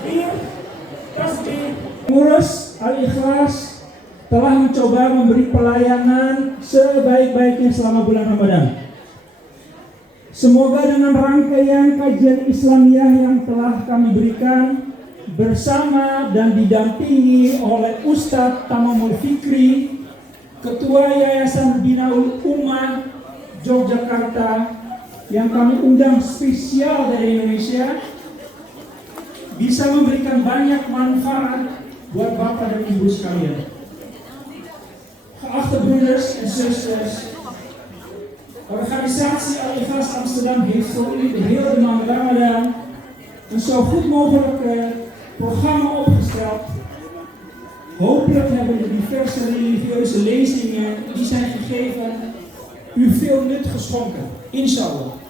takbir, tasbih. Pengurus Al-Ikhlas telah mencoba memberi pelayanan sebaik-baiknya selama bulan Ramadan. Semoga dengan rangkaian kajian Islamiyah yang telah kami berikan bersama dan didampingi oleh Ustadz Tamamul Fikri, Ketua Yayasan Binaul Ummah Yogyakarta yang kami undang spesial dari Indonesia, bisa memberikan banyak manfaat buat Bapak dan Ibu sekalian. Geachte broeders en zusters, organisatie Al-Ikhlas Amsterdam heeft voor u de hele maand Ramadan een zo goed mogelijke programma opgesteld. Hopelijk hebben de diverse religieuze lezingen die zijn gegeven u veel nut geschonken. Inshallah.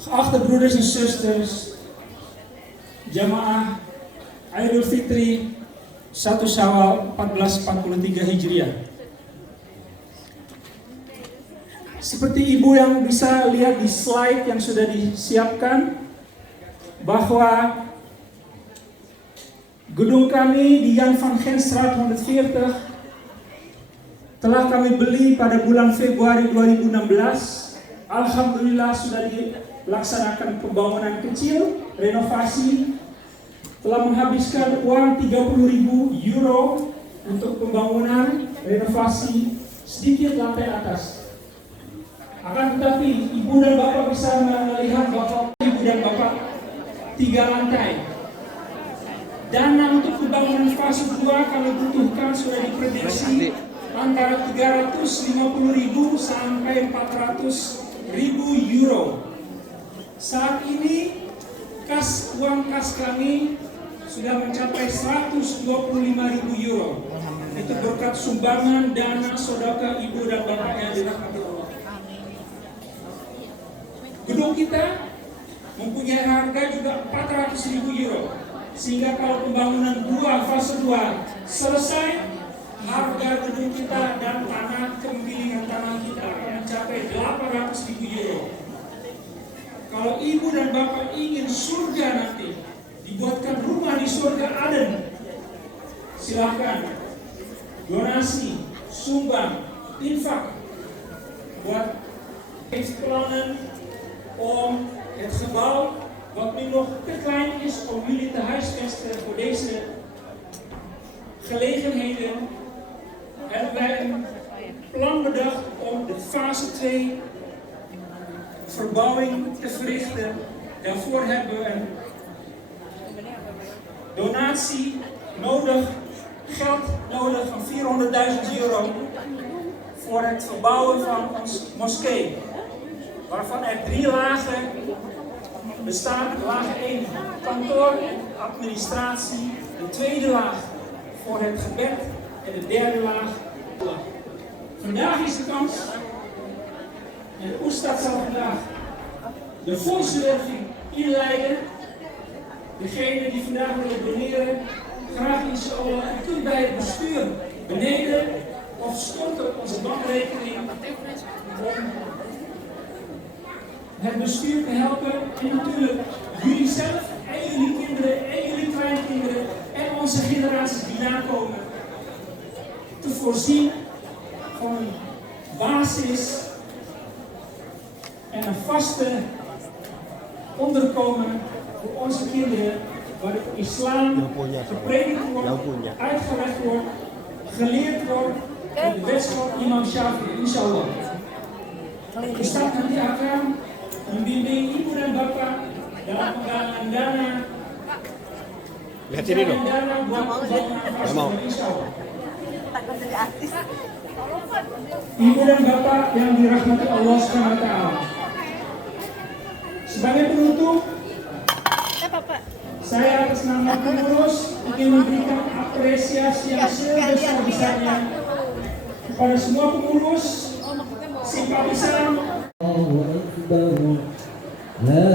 Geachte broeders en zusters, Jamaah Idul Fitri 1 Syawal 1443 Hijriah. Seperti ibu yang bisa lihat di slide yang sudah disiapkan, bahwa gedung kami di Jan van Genstraat 140 telah kami beli pada bulan Februari 2016. Alhamdulillah sudah dilaksanakan pembangunan kecil, renovasi, telah menghabiskan uang 30.000 euro untuk pembangunan, renovasi, sedikit lantai atas. Akan tetapi ibu dan bapak bisa melihat bahwa ibu dan bapak 3 lantai. Dana untuk pembangunan fase 2 kami butuhkan sudah diprediksi antara 350.000 sampai 400.000 euro. Saat ini uang kas kami sudah mencapai 125.000 euro. Itu berkat sumbangan dana sedekah ibu dan bapak yang dirahmati Allah. Gedung kita mempunyai harga juga 400.000 euro. Sehingga kalau pembangunan fase 2 selesai, harga gedung kita dan kepemilikan tanah kita akan mencapai 800.000 euro. Kalau ibu dan bapak ingin surga nanti, dibuatkan rumah di surga Aden, silakan donasi, sumbang, infak buat plannen om het gebouw wat nu nog te klein is om jullie te huisvesten voor deze gelegenheden, hebben wij een plan bedacht om de fase 2 verbouwing te verrichten. Daarvoor hebben we een donatie nodig, geld nodig van 400.000 euro voor het verbouwen van ons moskee, waarvan er 3 lagen bestaan. Laag 1 kantoor en administratie, de tweede laag voor het gebed en de derde laag. Vandaag is de kans, en de Oestad zal vandaag de fondsenwerving inleiden. Degene die vandaag willen doneren, graag inshallah. U kunt bij het bestuur beneden of stort op onze bankrekening om het bestuur te helpen. En natuurlijk jullie zelf en jullie kinderen en jullie kleinkinderen en onze generaties die nakomen te voorzien van een basis en een vaste onderkomen voor onze kinderen, waar de islam gepredikt wordt, uitgelegd wordt, geleerd wordt in de wetenschap Imam Shafi'i, inshallah. Ustaz nanti akan membimbing ibu dan bapak dalam penggalangan dana. Lihat sini dong. Insya Allah. Ibu dan bapak yang dirahmati Allah SWT. Sebagai penutup, saya atas nama pengurus ingin memberikan apresiasi yang sebesar-besarnya kepada semua pengurus, simpatisan. Allahu Akbar, la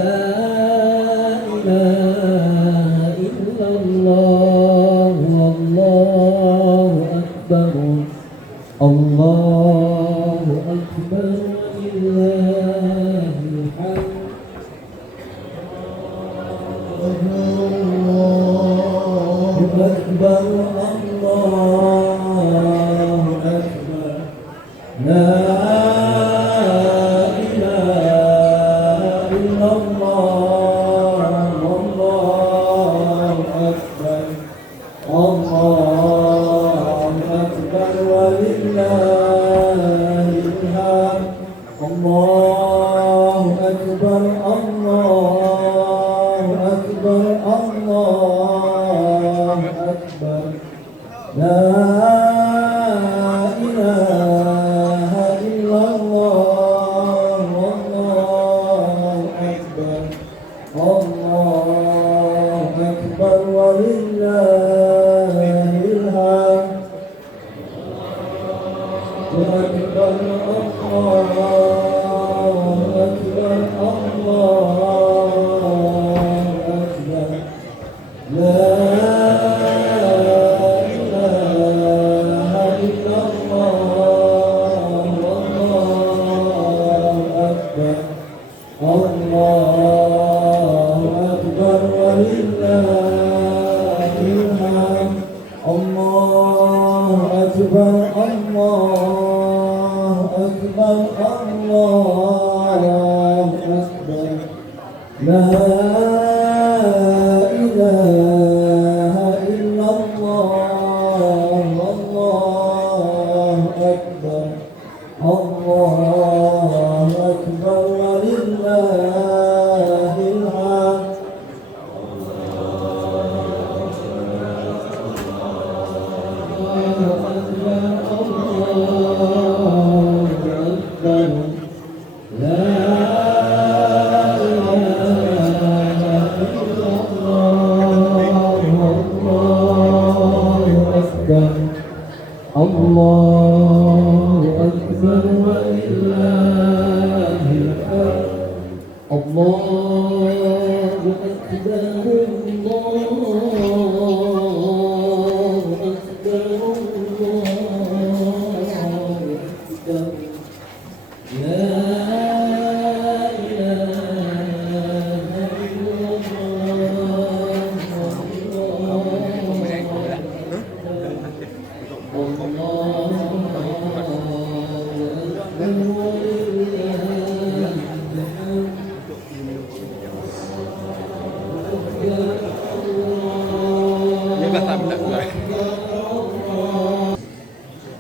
ilaha illallah, Allahu Akbar, Allahu Akbar, lillahil hamd. الله أكبر الله أكبر الله أكبر لا إله إلا الله والله أكبر الله أكبر ولله الحمد أكبر الله أكبر الله أكبر لا إله إلا الله والله أكبر الله أكبر ولله الحمد الله أكبر الله أكبر الله أكبر لا إله إلا الله والله أكبر الله أكبر ولله الحمد الله أكبر لا إله إلا الله الله أكبر الله أكبر ولله الحمد الله أكبر الله أكبر الله أكبر لا إله إلا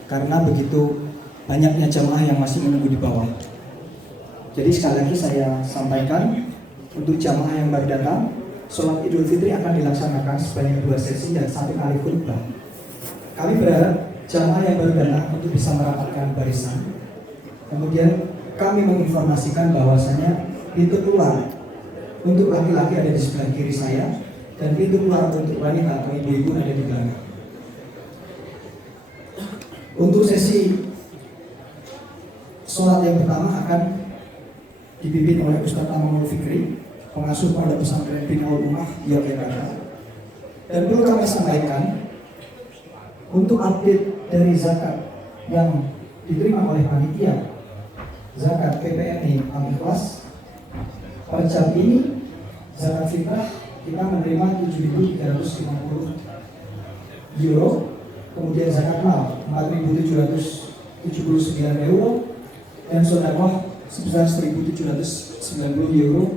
karena begitu banyaknya jamaah yang masih menunggu di bawah. Jadi sekali lagi saya sampaikan untuk jamaah yang baru datang, sholat Idul Fitri akan dilaksanakan sebanyak 2 sesi dan 1 kali khutbah. Kami berharap jamaah yang baru datang untuk bisa merapatkan barisan. Kemudian kami menginformasikan bahwasanya pintu keluar untuk laki-laki ada di sebelah kiri saya dan pintu keluar untuk wanita atau ibu-ibu ada di belakang. Untuk sesi sholat yang pertama akan dipimpin oleh Ustadz Amanul Fikri, pengasuh Pondok Pesantren Binaul Ummah Yogyakarta. Dan perlu kami sampaikan, untuk update dari zakat yang diterima oleh panitia zakat PPNI Al-Ikhlas, per jam ini zakat fitrah kita menerima 7.350 euro, kemudian zakat mal 4.779 euro, dan sedekah sebesar 1.790 euro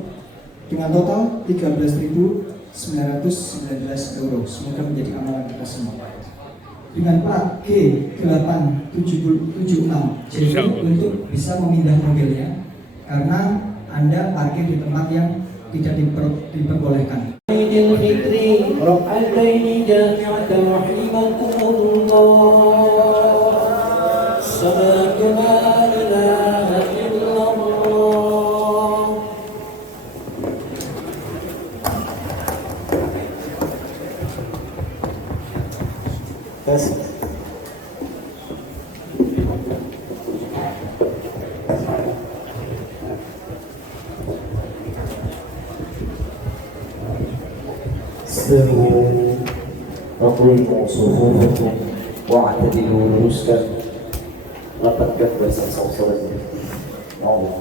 dengan total 13.919 euro. Semoga menjadi amalan kita semua. Dengan plat G8776 jadi untuk bisa memindah mobilnya karena Anda parkir di tempat yang tidak diperbolehkan. Idul Fitri Rok'ataini jami'atan rahimakumullah. Salatu la ilaha illallah. استووا أقيموا صفوفكم واعتدلوا رشدا لقد كبس صوصرا الله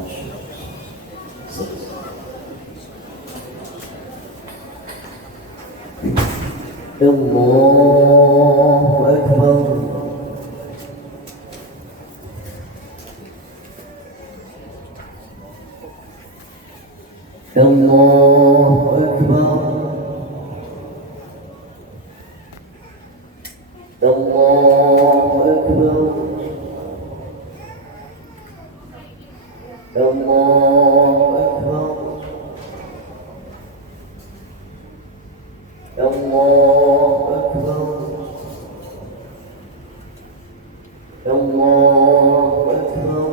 الله أكبر الله أكبر الله أكبر الله الله أكبر الله أكبر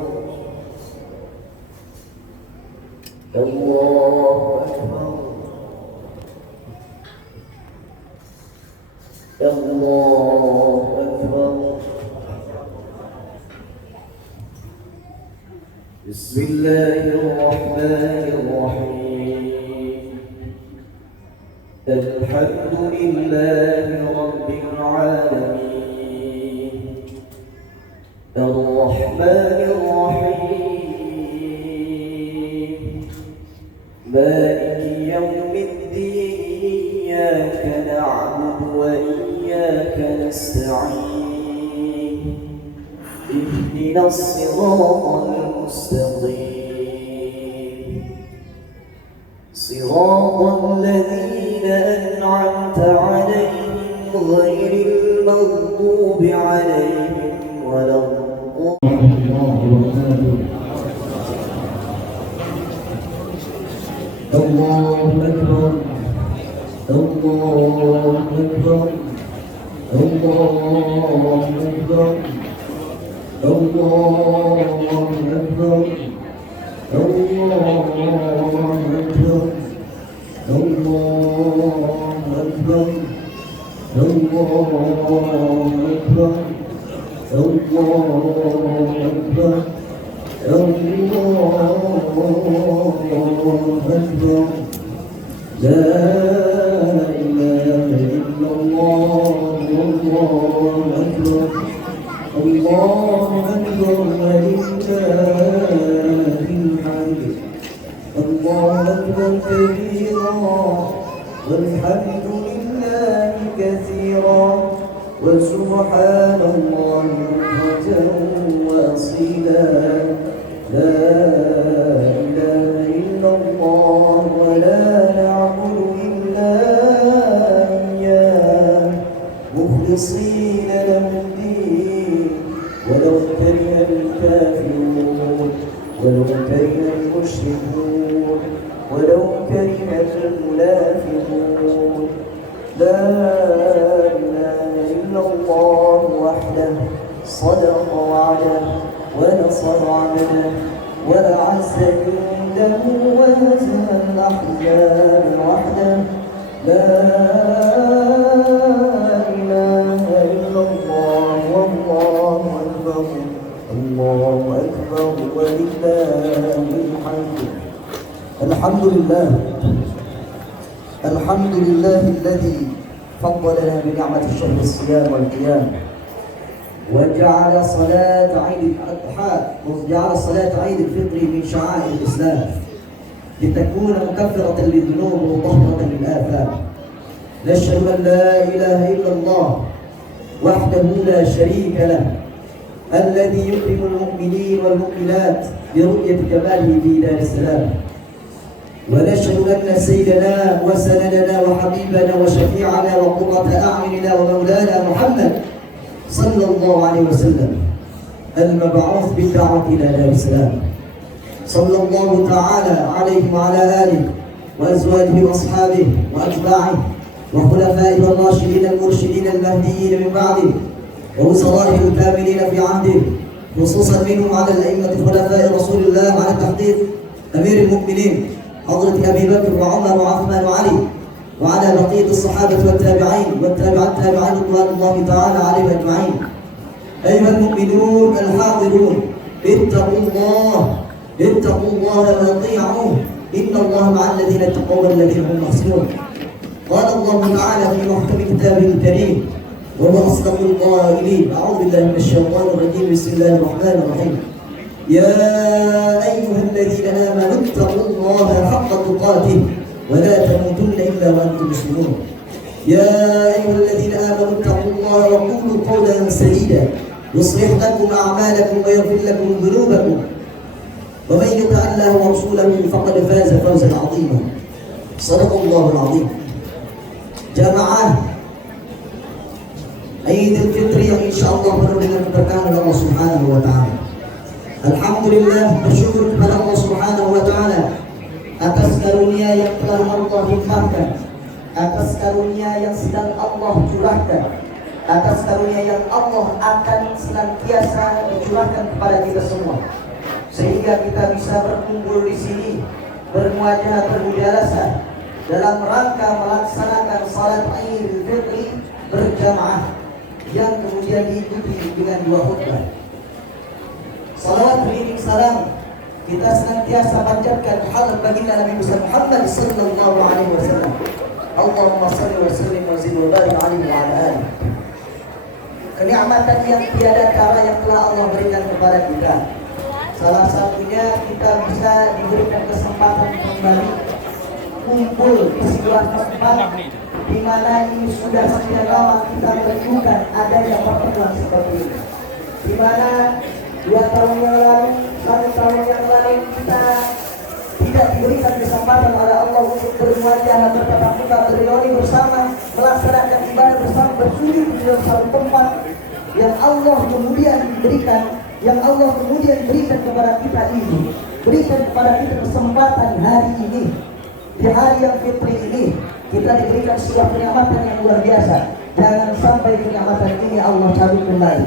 الله أكبر الله أكبر بسم الله الرحمن الرحيم الحمد لله رب العالمين الرحمن الرحيم مالك يوم الدين إياك نعبد وإياك نستعين اهدنا الصراط المستقيم صراط الذين أنعمت عليهم غير المغضوب عليهم ولا الله أكبر الله أكبر الله أكبر الله أكبر الله أكبر الله أكبر الله أكبر الله أكبر الله أكبر لا إله إلا الله الله أكبر الله أكبر ولله الحمد الله أكبر كبيرا والحمد لله كثيرا وسبحان الله بكرة وأصيلا لا إله إلا الله ولا نعبد إلا إياه مخلصين له الدين ولو كره الكافرون ولو كره المشركون ولو كره المنافقون لا إله إلا الله وحده صدق وعده ونصر عبده والعز عنده وهزم الأحزاب وحده لا إله إلا الله والله أكبر الله أكبر ولله الحمد الحمد لله الحمد لله الذي فضلنا بنعمة شهر الصيام والقيام وجعل صلاة عيد الأضحى وجعل صلاة عيد الفطر من شعائر الإسلام لتكون مكفرة للذنوب ومطهرة للآثام نشهد أن لا إله إلا الله وحده لا شريك له الذي يكرم المؤمنين والمؤمنات برؤية جماله في دار السلام ونشهد أن سيدنا وسندنا وحبيبنا وشفيعنا وقرة أعيننا ومولانا محمد صلى الله عليه وسلم المبعوث بالدعوة إلى دار السلام صلى الله تعالى عليه وعلى آله وأزواجه وأصحابه وأتباعه وخلفائه الراشدين المرشدين المهديين من بعده ووزرائه الكاملين في عهده خصوصا منهم على الأئمة خلفاء رسول الله على التحقيق أمير المؤمنين حضرة أبي بكر وعمر وعثمان وعلي وعلى بقية الصحابة والتابعين والتابعين رضوان الله تعالى عليهم أجمعين. أيها المؤمنون الحاضرون اتقوا الله وأطيعوه إن الله مع الذين اتقوا والذين هم محسنون. قال الله تعالى في محكم كتابه الكريم وهو أصدق القائلين أعوذ بالله من الشيطان الرجيم بسم الله الرحمن الرحيم يا أيها الذين آمنوا اتقوا الله حق تقاته ولا تموتن إلا وأنتم مسلمون. يا أيها الذين آمنوا اتقوا الله وقولوا قولا سديدا يصلح لكم أعمالكم ويغفر لكم ذنوبكم ومن يطع الله ورسوله فقد فاز فوزا عظيما. صدق الله العظيم. Jamaah Idul Fitri yang insya Allah penuh dengan keberkahan Allah Subhanahu wa Ta'ala. Alhamdulillah, bersyukur kepada Allah Subhanahu wa Ta'ala atas karunia yang telah Allah limpahkan atas karunia yang sedang Allah curahkan, atas karunia yang Allah akan senantiasa dicurahkan kepada kita semua, sehingga kita bisa berkumpul di sini, bermuajah bermujalasah dalam rangka melaksanakan salat Idul Fitri berjamaah yang kemudian diikuti dengan 2 khutbah. Salawat beriring salam kita senantiasa panjatkan kepada baginda Nabi besar Muhammad sallallahu alaihi wasallam. Allahumma shalli wa sallim wa zid wa barik alaihi wa ala alihi. Kenikmatan yang tiada tara yang telah Allah berikan kepada kita, salah satunya kita bisa diberikan kesempatan kembali kumpul di sebuah tempat di mana ini sudah sekian lama kita merindukan adanya pertemuan seperti ini, di mana 2 tahun yang lalu, 1 tahun yang lalu kita tidak diberikan kesempatan oleh Allah untuk bermuajah, bertatap muka, berreuni bersama, melaksanakan ibadah bersama, bersujud di dalam satu tempat yang Allah kemudian berikan, yang Allah kemudian berikan kepada kita ini, berikan kepada kita kesempatan hari ini, di hari yang fitri ini kita diberikan sebuah kenikmatan yang luar biasa. Jangan sampai kenikmatan ini Allah cabut kembali.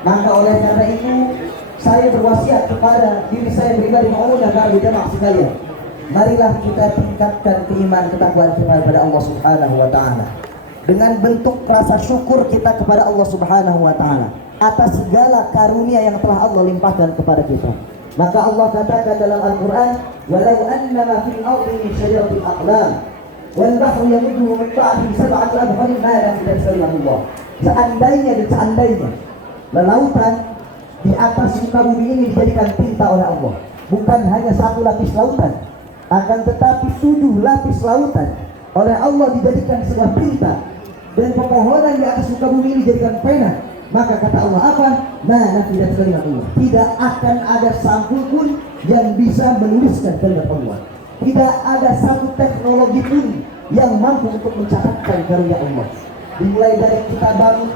Maka oleh karena itu saya berwasiat kepada diri saya pribadi maupun para jemaah sekalian, marilah kita tingkatkan keimanan ketakwaan kita kepada Allah Subhanahu wa taala dengan bentuk rasa syukur kita kepada Allah Subhanahu wa taala atas segala karunia yang telah Allah limpahkan kepada kita. Maka Allah katakan dalam Al-Qur'an, "Walau annama fil ardi min syajaratin aqlam wal bahru yamudduhu min ba'dihi sab'atu abhurin ma nafidat kalimahullah." Seandainya lautan di atas muka bumi ini dijadikan tinta oleh Allah, bukan hanya 1 lapis lautan, akan tetapi 7 lapis lautan oleh Allah dijadikan sebuah tinta, dan pepohonan di atas muka bumi ini dijadikan pena. Maka kata Allah apa? Mana tidak kalimatullah. Tidak akan ada sampul pun yang bisa menuliskan kalimat Allah. Tidak ada satu teknologi pun yang mampu untuk mencatatkan karunia Allah. Dimulai dari kita bangun,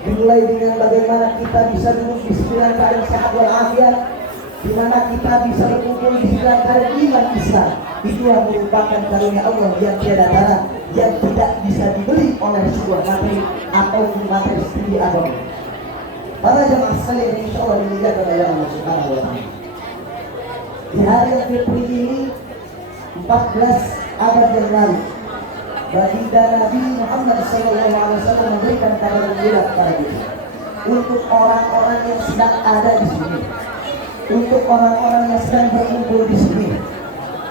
dimulai dengan bagaimana kita bisa duduk di sembilan keadaan sehat walafiat, di mana kita bisa berkumpul di sembilan keadaan iman Islam. Itu yang merupakan karunia Allah yang tiada tara, yang tidak bisa dibeli oleh sebuah materi ataupun materi studi agama. Para jemaah sekalian, insya Allah dimuliakan oleh Allah Subhanahu wa taala. Di hari yang fitri ini 14 abad yang lalu, baginda Nabi Muhammad SAW memberikan kabar gembira kepada kita untuk orang-orang yang sedang ada di sini, untuk orang-orang yang sedang berkumpul di sini,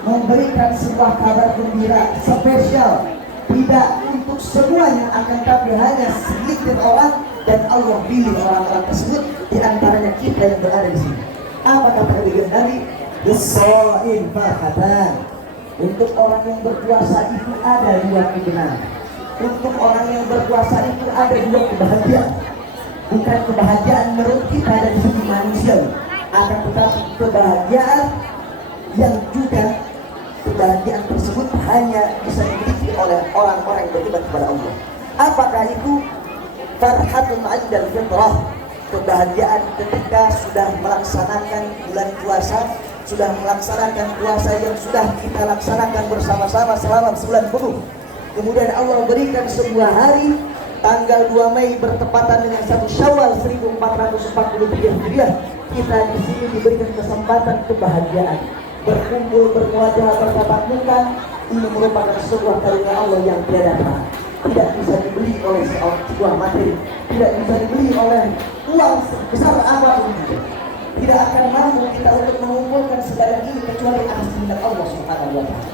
memberikan sebuah kabar gembira spesial, tidak untuk semuanya, akan tapi hanya sedikit orang, dan Allah pilih orang-orang tersebut di antaranya kita yang berada di sini. Apa kata Nabi? Bis-shaim farhatan. Untuk orang yang berpuasa itu ada 2 kebenaran. Untuk orang yang berpuasa itu ada 2 kebahagiaan. Bukan kebahagiaan menurut kita dari segi manusia, akan tetapi kebahagiaan yang juga kebahagiaan tersebut hanya bisa dimiliki oleh orang-orang yang beriman kepada Allah. Apakah itu? Farhatun 'indal fitrah, kebahagiaan ketika sudah melaksanakan bulan puasa, sudah melaksanakan puasa yang sudah kita laksanakan bersama-sama selama sebulan penuh. Kemudian Allah berikan sebuah hari, tanggal 2 Mei bertepatan dengan 1 Syawal 1443 Hijriah. Kita di sini diberikan kesempatan kebahagiaan, berkumpul, bermuajah, bertatap muka. Ini merupakan sebuah karunia Allah yang tiada tara, tidak bisa dibeli oleh sebuah materi, tidak bisa dibeli oleh uang sebesar apapun. Tidak akan mampu kita untuk mengumpulkan segala ini kecuali atas kehendak Allah Subhanahu wa taala.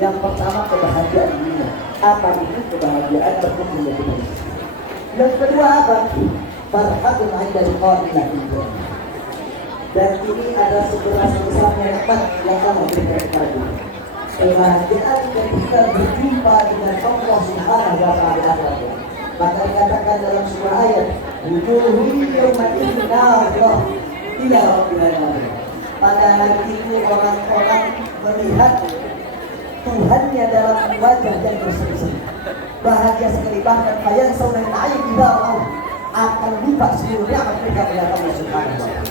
Yang pertama, kebahagiaan dunia. Apa itu kebahagiaan berkumpul dengan kita? Yang kedua apa? Farhatun 'inda liqa'illah. Dan ini ada sebesar nikmat yang Allah berikan kepada kita. Kebahagiaan ketika berjumpa dengan Allah Subhanahu wa taala. Maka dikatakan dalam sebuah ayat, wujuhun yawma idzin nadhirah ila rabbil alamin. Pada hari itu orang-orang melihat Tuhannya dalam wajah yang berseri-seri. Bahagia sekali, bahkan kalian saudara air di bawah akan lupa seluruh nikmat mereka kepada Allah Subhanahu wa taala.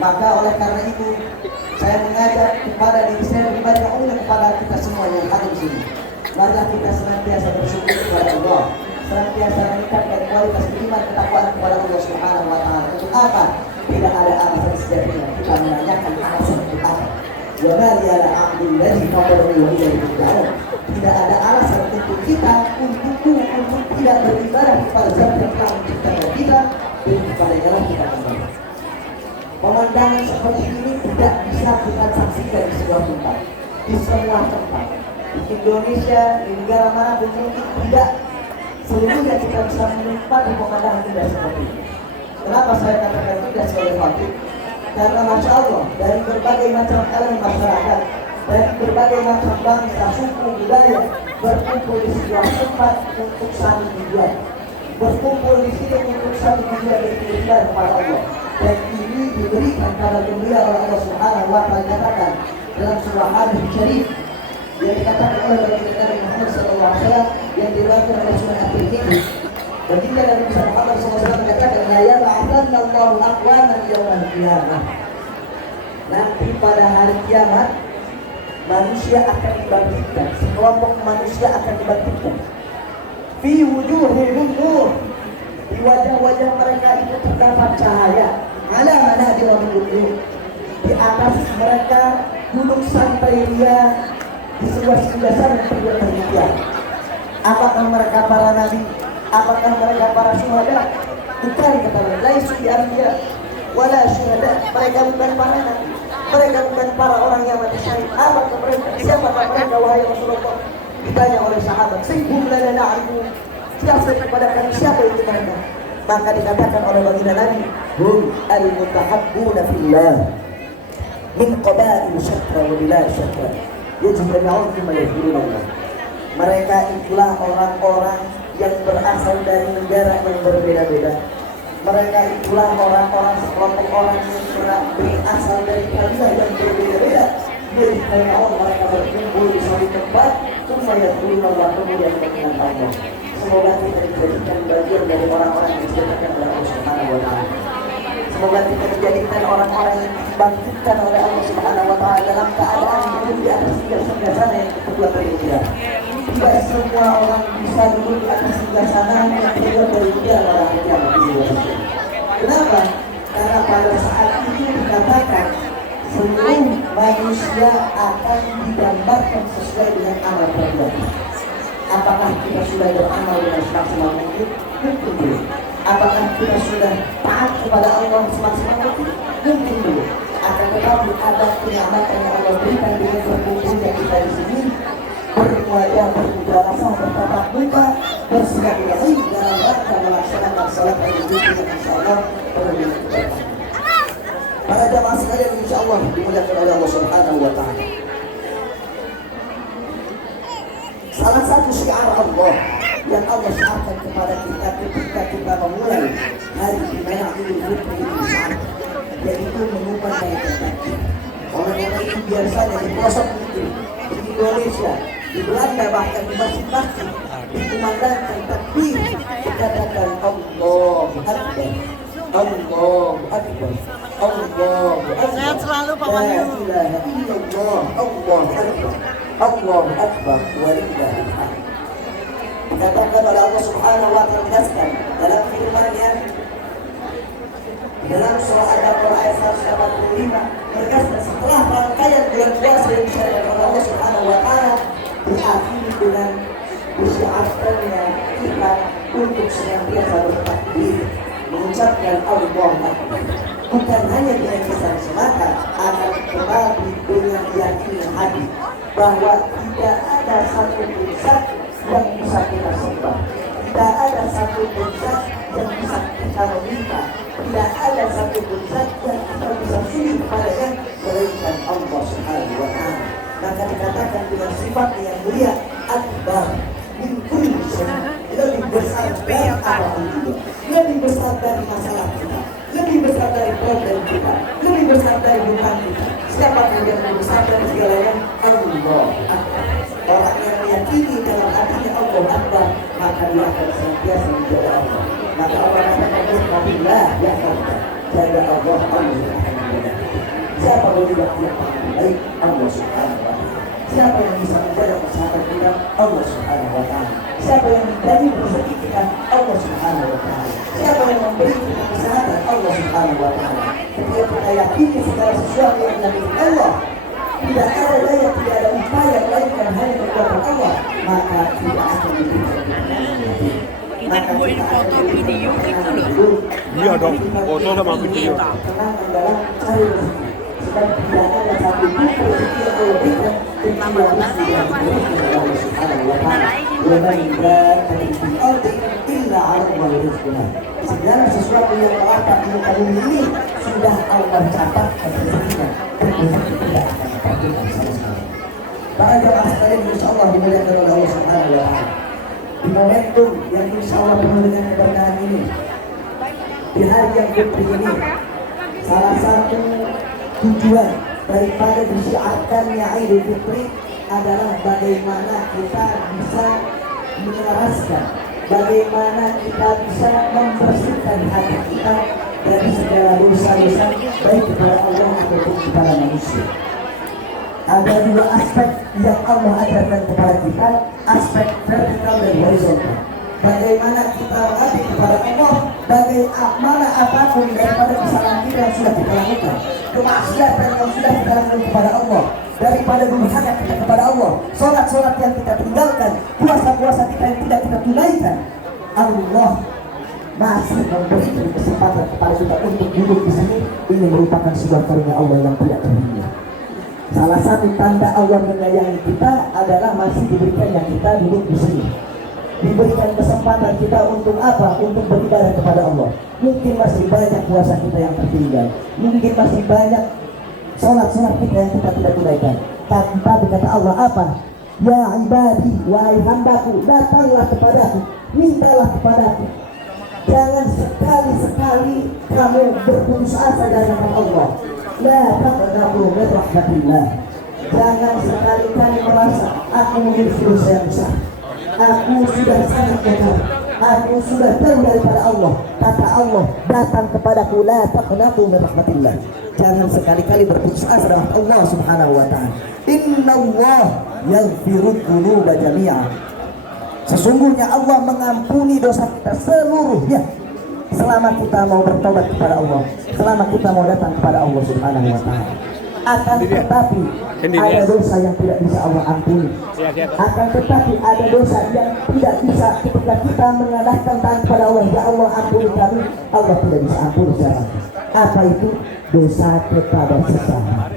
Maka oleh karena itu saya mengajak kepada diri saya pribadi, kepada kita semua yang hadir di sini. Marilah kita kita senantiasa bersyukur kepada Allah, senantiasa meningkatkan kualitas iman ketakwaan kepada Allah Subhanahu wa taala. Untuk apa? Tidak ada alasan sejatinya kita menanyakan alasan untuk apa. Ya mali ala abdul ladzi fatarani wa ilaihi turja'un. Tidak ada alasan untuk kita untuk tidak beribadah kepada Zat yang telah menciptakan kita dan kepadanya lah kita kembali. Pemandangan seperti ini tidak bisa kita saksikan di sebuah tempat, di semua tempat. Di Indonesia, di negara manapun mungkin tidak seluruhnya kita bisa menikmati pemandangan indah seperti ini. Kenapa saya katakan tidak sebagai khatib? Karena Masya Allah, dari berbagai macam elemen masyarakat, dari berbagai macam bangsa, suku, budaya berkumpul di sebuah tempat untuk saling tujuan, berkumpul di sini untuk satu tujuan dan beribadah kepada Allah. Dan ini diberikan kabar gembira oleh Allah Subhanahu wa taala katakan dalam surah Al-Syarif yang dikatakan oleh Nabi Muhammad SAW yang diriwayatkan oleh Sunan At-Tirmidzi. Baginda Nabi Muhammad SAW mengatakan la yab'atsanna Allahu aqwaman yawmal qiyamah. Nanti pada hari kiamat manusia akan dibangkitkan, sekelompok manusia akan dibangkitkan. Fi wujuhihim nur, di wajah-wajah mereka itu terdapat cahaya. Ala manabir min nur, di atas mereka gunung sampai ria di sebuah singgah dan perbuatan demikian. Apakah mereka para nabi? Apakah mereka para syuhada? Bukan, kata mereka. Laisu bi anbiya wala syuhada. Mereka bukan para nabi, mereka bukan para orang yang mati syahid. Apakah mereka? Siapakah mereka wahai Rasulullah? Ditanya oleh sahabat, "Sibhum lana na'rifu." Siapa kepada kami siapa itu mereka? Maka dikatakan oleh baginda Nabi, "Hum al-mutahabbuna fillah min qabail syatra wa bilad syatra." Mereka itulah orang-orang yang berasal dari negara yang berbeda-beda. Mereka itulah orang-orang sekelompok orang yang berasal dari kabilah yang berbeda-beda. Jadi karena Allah mereka berkumpul di suatu tempat, kemudian Allah kemudian mengenal Allah. Semoga kita dijadikan bagian dari orang-orang yang disebutkan oleh Allah Subhanahu wa taala. Semoga kita dijadikan orang-orang yang dibangkitkan oleh Allah Subhanahu wa taala dalam keadaan duduk di atas singgah sana yang kedua berbeda. Tidak semua orang bisa duduk di atas singgah sana yang kedua berbeda pada hari kiamat. Kenapa? Karena pada saat itu dikatakan seluruh manusia akan digambarkan sesuai dengan amal perbuatan. Apakah kita sudah beramal dengan semaksimal mungkin? Mungkin belum. Apakah kita sudah taat kepada Allah semaksimal mungkin? Mungkin belum. Akan tetapi ada kenyamanan yang Allah berikan dengan berkumpulnya kita di sini, berwajah, berbicara rasa, bertatap muka, bersilaturahmi dalam rangka melaksanakan salat Idul Fitri insyaallah pada bulan depan. Para jamaah sekalian insyaallah dimuliakan oleh Allah Subhanahu wa taala. Salah satu syiar Allah yang Allah syiarkan kepada kita ketika kita memulai hari di mana Idul Fitri ini saat, yaitu mengubah dari takbir. Oleh karena itu biasanya di pelosok itu di Indonesia, di Belanda bahkan di masjid-masjid dikumandangkan takbir, dikatakan Allahu Akbar, Allahu Akbar, Allahu Akbar. Sehat selalu Pak Wahyu. La ilaha illallah, Allahu Akbar, Allahu Akbar, walillahil hamd. Dikatakan oleh Allah Subhanahu wa taala menjelaskan dalam firman-Nya dalam surah Al-Baqarah ayat 185, berkata setelah rangkaian bulan puasa yang disyariatkan oleh Allah Subhanahu wa taala diakhiri dengan disyiarkannya kita untuk senantiasa bertakbir, mengucapkan Allahu Akbar. Bukan hanya dengan lisan semata, akan tetapi dengan yakin hati bahwa tidak ada satu pun zat yang bisa kita sembah, tidak ada satu pun zat yang bisa kita meminta, tidak ada satu pun zat yang kita bisa sujud kepadanya melainkan Allah Subhanahu wa taala. Maka dikatakan dengan sifat yang mulia, akbar min kulli syai', lebih besar dari apapun itu, lebih besar dari masalah kita, lebih besar dari problem kita, lebih besar dari hutang kita. Siapa yang lebih besar dari segalanya? Allah Akbar. Orang yang meyakini dalam hatinya Allah Akbar, maka dia akan senantiasa menjaga Allah. Maka Allah katakan bismillah ya Allah, jaga Allah, Allah akan menjaga. Siapa yang tidak baik? Allah Subhanahu wa taala. Siapa yang bisa menjaga kesehatan kita? Allah Subhanahu wa Ta'ala. Siapa yang menjadi rezeki kita? Allah Subhanahu wa Ta'ala. Siapa yang memberi kita kesehatan? Allah Subhanahu wa Ta'ala. Ketika kita yakini segala sesuatu yang dari Allah, tidak ada daya, tidak ada upaya melainkan hanya kekuatan Allah, maka tidak akan diberikan. Kita nemuin foto video gitu loh. Iya dong, foto sama video. Kenangan dalam cari rezeki. Sebab tidak ada satu pun rezeki yang Allah berikan kecuali yang diberikan oleh Allah Subhanahu wa Ta'ala. Wa man ba'a fil ardi illa 'ala Allahi rizquha. Segala sesuatu yang melapak di muka bumi ini sudah Allah catatkan rezekinya dan rezeki tidak akan dipatukan sama sekali. Para jamaah sekalian, insyaallah dimuliakan oleh Allah Subhanahu wa Ta'ala. Di momentum yang insyaallah penuh dengan keberkahan ini, di hari yang fitri ini, salah satu tujuan daripada disyiarkannya Idul Fitri adalah bagaimana kita bisa menyelaraskan, bagaimana kita bisa membersihkan hati kita dari segala dosa-dosa baik kepada Allah ataupun kepada manusia. Ada dua aspek yang Allah ajarkan kepada kita, aspek vertikal dan horizontal. Bagaimana kita mengabdi kepada Allah, bagaimana apapun daripada kesalahan kita yang sudah kita lakukan, kemaksiatan yang sudah kita lakukan kepada Allah, daripada durhaka kita kepada Allah, sholat-sholat yang kita tinggalkan, puasa-puasa kita yang tidak kita tunaikan, Allah masih memberikan kesempatan kepada kita untuk duduk di sini. Ini merupakan sebuah karunia Allah yang tidak terhingga. Salah satu tanda Allah menyayangi kita adalah masih diberikannya kita duduk di sini. Diberikan kesempatan kita untuk apa? Untuk beribadah kepada Allah. Mungkin masih banyak puasa kita yang tertinggal. Mungkin masih banyak sholat-sholat kita yang kita tidak tunaikan. Tapi kata Allah apa? Ya ibadi, wahai hambaku, datanglah kepadaku, mintalah kepadaku. Jangan sekali-sekali kamu berputus asa dari Allah. La taqnatu min rahmatillah. Jangan sekali-kali merasa aku memiliki dosa yang besar, aku sudah sangat kotor, aku sudah jauh daripada Allah. Kata Allah, datang kepadaku, la taqnatu min rahmatillah. Jangan sekali-kali berputus asa dari Allah Subhanahu wa Ta'ala. Innallaha yaghfiru dzunuba jami'a. Sesungguhnya Allah mengampuni dosa kita seluruhnya selama kita mau bertobat kepada Allah, selama kita mau datang kepada Allah Subhanahu wa Ta'ala. Akan tetapi ada dosa yang tidak bisa Allah ampuni. Akan tetapi ada dosa yang tidak bisa ketika kita mengadahkan tangan kepada Allah, ya Allah ampuni kami, Allah tidak bisa ampuni siapa. Apa itu? Dosa kepada sesama.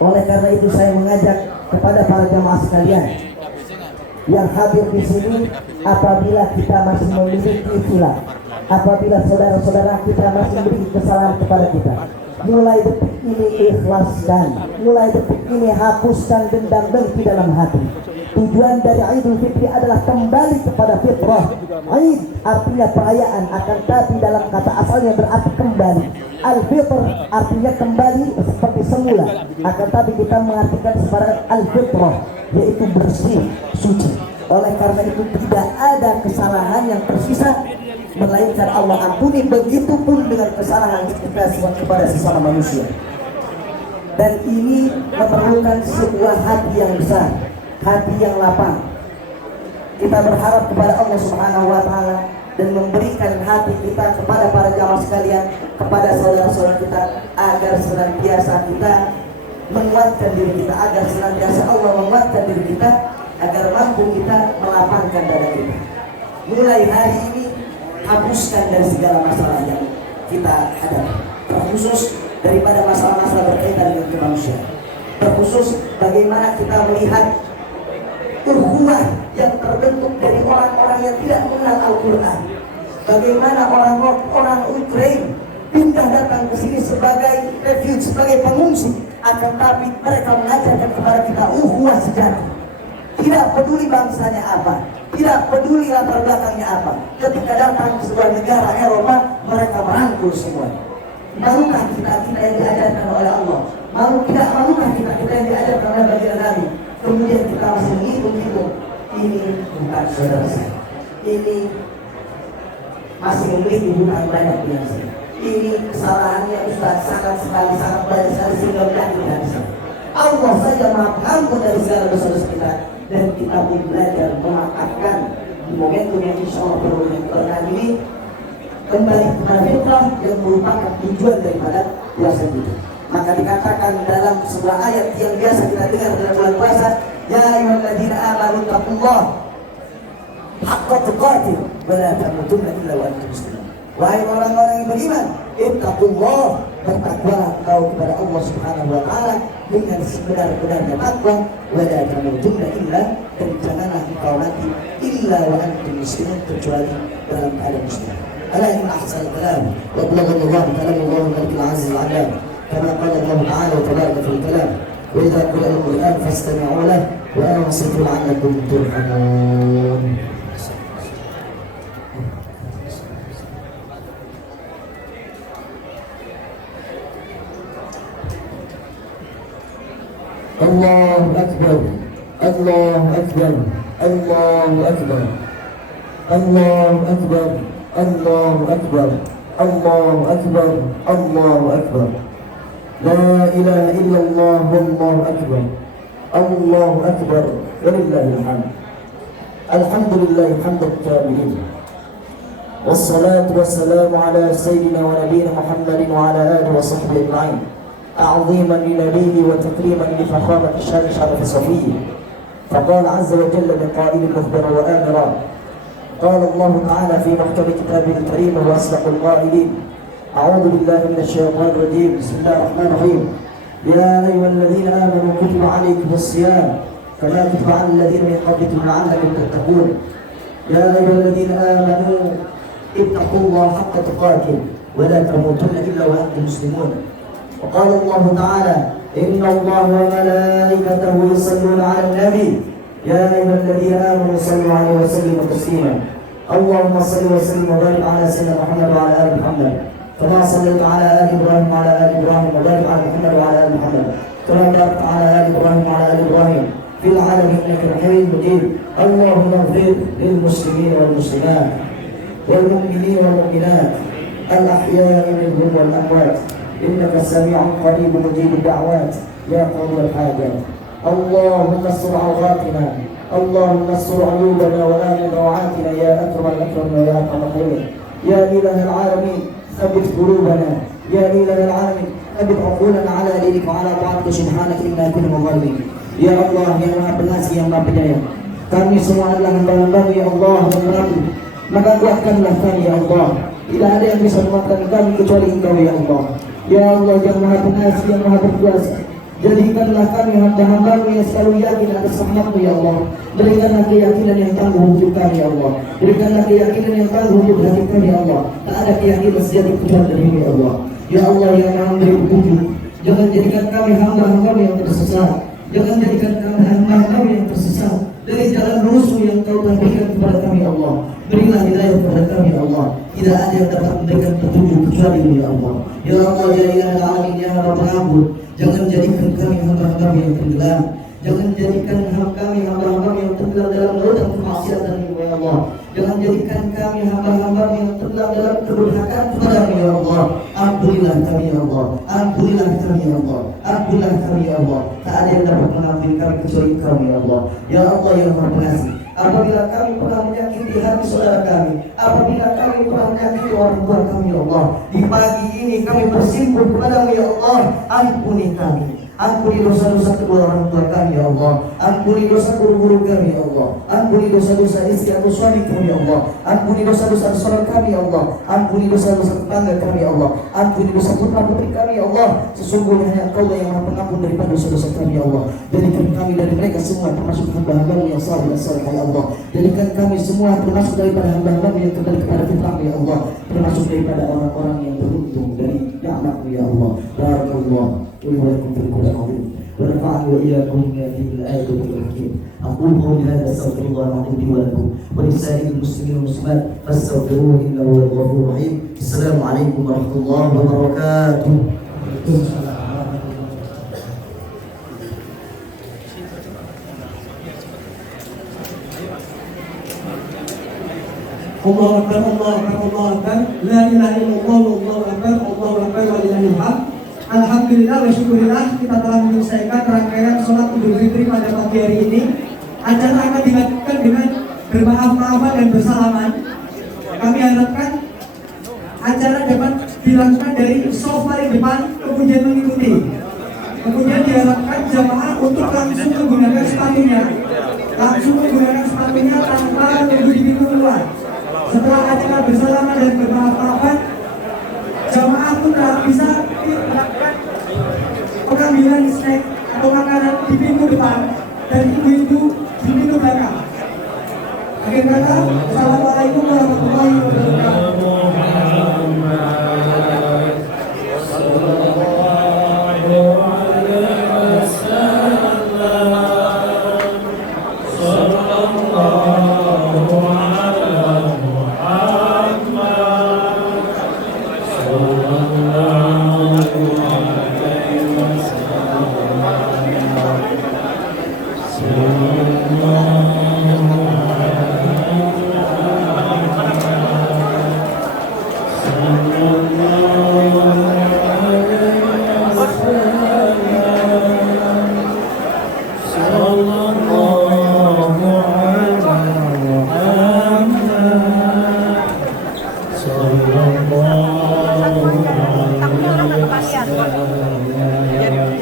Oleh karena itu saya mengajak kepada para jamaah sekalian yang hadir di sini, apabila kita masih memiliki khilaf, apabila saudara-saudara kita masih memiliki kesalahan kepada kita, mulai detik ini ikhlaskan, mulai detik ini hapuskan dendam dengki dalam hati. Tujuan dari Idul Fitri adalah kembali kepada fitrah. Id artinya perayaan, akan tapi dalam kata asalnya berarti kembali. Al-fitr artinya kembali seperti semula, akan tapi kita mengartikan sebagai al-fitrah, yaitu bersih, suci. Oleh karena itu tidak ada kesalahan yang tersisa melainkan Allah ampuni, begitupun dengan kesalahan kita kepada sesama manusia. Dan ini memerlukan sebuah hati yang besar, hati yang lapang. Kita berharap kepada Allah Subhanahu wa Ta'ala dan memberikan hati kita kepada para jamaah sekalian, kepada saudara-saudara kita, agar senantiasa kita menguatkan diri kita, agar senantiasa Allah menguatkan diri kita, agar mampu kita melapangkan dada kita. Mulai hari ini hapuskan dari segala masalah yang kita hadapi, terkhusus daripada masalah-masalah berkaitan dengan kemanusiaan, terkhusus bagaimana kita melihat ukhuwah yang terbentuk dari orang-orang yang tidak mengenal Al-Quran. Bagaimana orang-orang Ukraina pindah datang ke sini sebagai refugee, sebagai pengungsi, akan tapi mereka mengajarkan kepada kita ukhuwah sejati. Tidak peduli bangsanya apa, tidak peduli latar belakangnya apa. Ketika datang ke sebuah negara Eropa, mereka merangkul semua. Maukah kita yang diajarkan oleh Allah? Maukah kita yang diajarkan oleh baginda Nabi? Kemudian kita masih menghitung-hitung, ini bukan saudara saya, ini masih memiliki hutang banyak dengan saya, ini kesalahannya sudah sangat sekali, sangat banyak sekali sehingga menyakitkan saya. Allah saja Maha Pengampun dari segala dosa-dosa kita, dan kita pun belajar memaafkan di momentum yang insya Allah berkenan ini kembali kepada fitrah yang merupakan tujuan daripada puasa kita. Maka dikatakan dalam sebuah ayat yang biasa kita dengar dalam bulan puasa, ya ayyuhalladzina amanu taqullaha haqqa tuqatih wa la tamutunna illa wa antum muslimun. Wahai orang-orang yang beriman, ittaqullah, bertakwalah engkau kepada Allah Subhanahu wa taala dengan sebenar-benarnya takwa, wa la tamutunna illa, dan janganlah engkau mati illa wa antum muslimun, kecuali dalam keadaan muslim. Ala inna ahsanal kalam wa balaghana Allah kalam Allah al-Malik al-Aziz al-Alam kama qala Allah ta'ala wa tabaraka fil kalam wa idza qila al-Qur'an fastami'u lahu wa ansitu la'allakum turhamun. الله أكبر الله أكبر الله أكبر الله أكبر الله أكبر الله أكبر الله أكبر لا إله إلا الله والله أكبر الله أكبر ولله الحمد. الحمد لله حمد الكاملين والصلاة والسلام على سيدنا ونبينا محمد وعلى آله وصحبه أجمعين تعظيما لنبيه وتكريما لفخامة الشان شرف صفيه. فقال عز وجل بقائل مخبرا وآمرا، قال الله تعالى في محكم كتابه الكريم وأصدق القائلين، أعوذ بالله من الشيطان الرجيم، بسم الله الرحمن الرحيم، يا أيها الذين آمنوا كتب عليكم الصيام كما كتب على الذين من قبلكم لعلكم تتقون. يا أيها الذين آمنوا اتقوا الله حق تقاته ولا تموتن إلا وأنتم مسلمون. وقال الله تعالى إن الله وملائكته يصلون على النبي يا أيها الذين آمنوا صلوا عليه وسلموا تسليما. اللهم صل وسلم وبارك على سيدنا محمد وعلى آل محمد كما صليت على آل إبراهيم وعلى آل إبراهيم وبارك على محمد وعلى آل محمد كما باركت على آل إبراهيم وعلى آل إبراهيم في العالمين إنك حميد مجيد. اللهم اغفر للمسلمين والمسلمات والمؤمنين والمؤمنات الأحياء منهم والأموات إنك سميع قريب مجيب الدعوات يا قاضي الحاجات. اللهم استر عوراتنا، اللهم استر عيوبنا وآمن روعاتنا يا أكرم الأكرمين يا أرحم الراحمين. يا إله العالمين ثبت قلوبنا، يا إله العالمين ثبت عقولنا على دينك وعلى طاعتك سبحانك إنا كنا ظالمين. Ya Allah yang Maha Pengasih yang Maha Penyayang, kami semua adalah hamba-Hamba-Mu ya Allah dan Rabbu, maka kuatkanlah kami ya Allah. Tidak ada yang bisa menguatkan kami kecuali Engkau ya Allah. Ya Allah yang Maha Pengasih yang Maha Berkuasa, jadikanlah kami hamba-Hamba-Mu yang selalu yakin atas rahmat-Mu ya Allah. Berikanlah keyakinan yang tangguh untuk kami ya Allah. Berikanlah keyakinan yang tangguh untuk hati kami ya Allah. Tak ada keyakinan sejati kecuali darimu ya Allah. Ya Allah yang Maha memberi petunjuk, jangan jadikan kami hamba-Hamba-Mu yang tersesat. Jangan jadikan kami hamba-Hamba-Mu yang tersesat dari jalan lurus yang Kau berikan kepada kami ya Allah. Berilah hidayah kepada kami ya Allah. Tidak ada yang dapat memberikan petunjuk kecuali-Mu ya Allah. Ya Allah ya ilaha alamin ya Rabbal Pengampun, jangan jadikan kami hamba-Hamba-Mu yang tenggelam. Jangan jadikan kami hamba-Hamba-Mu yang tenggelam dalam lautan kemaksiatan-Mu ya Allah. Jangan jadikan kami hamba-Hamba-Mu yang tenggelam dalam kedurhakaan kepada-Mu ya Allah. Ampunilah kami ya Allah. Ampunilah kami ya Allah. Ampunilah kami ya Allah. Tak ada yang dapat mengampuni kami kecuali Engkau ya Allah. Ya Allah yang Maha Pengasih, apabila kami pernah menyakiti hati saudara kami, apabila kami pernah menyakiti orang tua kami ya Allah, di pagi ini kami bersimpuh kepada-Mu ya Allah. Ampuni kami, ampuni dosa-dosa kedua orang tua kami ya Allah. Ampuni dosa guru-guru kami ya Allah. Ampuni dosa-dosa istri atau suami kami ya Allah. Ampuni dosa-dosa saudara kami ya Allah. Ampuni dosa-dosa tetangga kami ya Allah. Ampuni dosa putra-putri kami ya Allah. Sesungguhnya hanya Engkau yang Maha Pengampun daripada dosa-dosa kami ya Allah. Jadikan kami dari mereka semua termasuk hamba-Hamba-Mu yang saleh dan saleh ya Allah. Jadikan kami semua termasuk daripada hamba-Hamba-Mu yang kembali kepada fitrah ya Allah. Termasuk daripada orang-orang yang beruntung dari nikmat-Mu ya Allah. Barakallah ولكم في القرآن العظيم ونفعني وإياكم بما فيه الآية والحكيم. أقول قولي هذا أستغفر الله العظيم لي ولكم ولسائر المسلمين والمسلمات فاستغفروه إنه هو الغفور الرحيم. السلام عليكم ورحمة الله وبركاته. الله أكبر الله أكبر الله أكبر لا إله إلا الله والله أكبر الله أكبر ولله الحمد. Alhamdulillah wa syukurillah kita telah menyelesaikan rangkaian sholat Idul Fitri pada pagi hari ini. Acara akan dilakukan dengan bermaaf-maafan dan bersalaman. Kami harapkan acara dapat dilakukan dari soft paling depan kemudian mengikuti. Kemudian diharapkan jamaah untuk langsung menggunakan sepatunya, tanpa menunggu di pintu keluar. Setelah acara bersalaman dan bermaaf-maafan, jamaah pun bisa melakukan pengambilan snack atau makanan di pintu depan dan ibu-ibu di pintu belakang. Akhir kata, Assalamualaikum warahmatullahi wabarakatuh.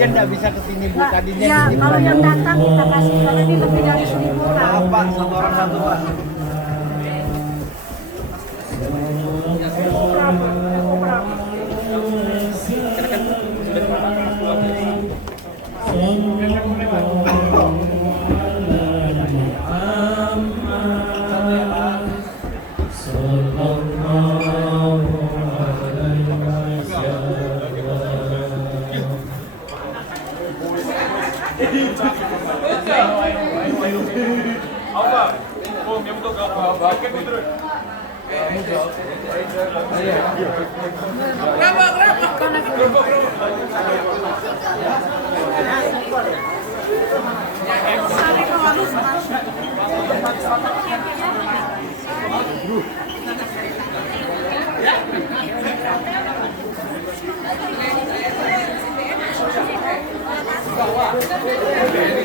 Dia nggak bisa kesini bu, tadinya Ya, kalau yang datang kita kasih karena ini lebih dari 1.000 orang. Pak, satu orang satu pak. Ya.